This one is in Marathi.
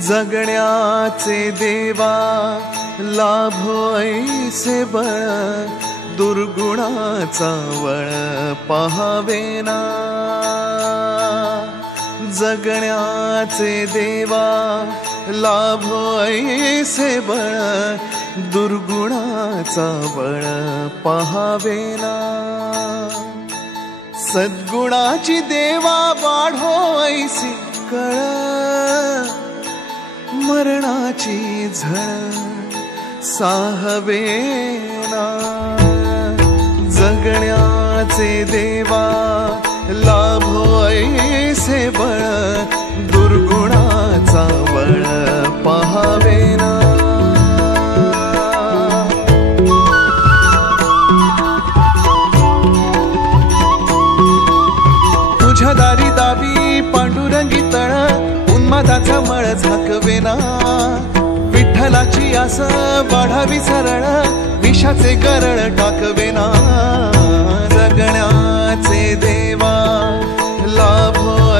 जगण्याचे देवा लाभो ऐसे बळ, दुर्गुणाचा वळ पाहावेना। जगण्याचे देवा लाभो ऐसे बळ, दुर्गुणाचा बळ पाहावेना। सद्गुणाची देवा वाढो ऐसी कळ, मरणाची झळ साहवेना। जगण्याचे देवा लाभो ऐसे बळ, दुर्गुणाचा बळ पाहावेना। तुझ्या दारी दावी पांडुरंगी तळ, उन्मादाचा मळ झाकवेना। विठ्ठलाची आस वाढावी सरळ, विषाचे गरळ टाकवेना। जगण्याचे देवा लाभो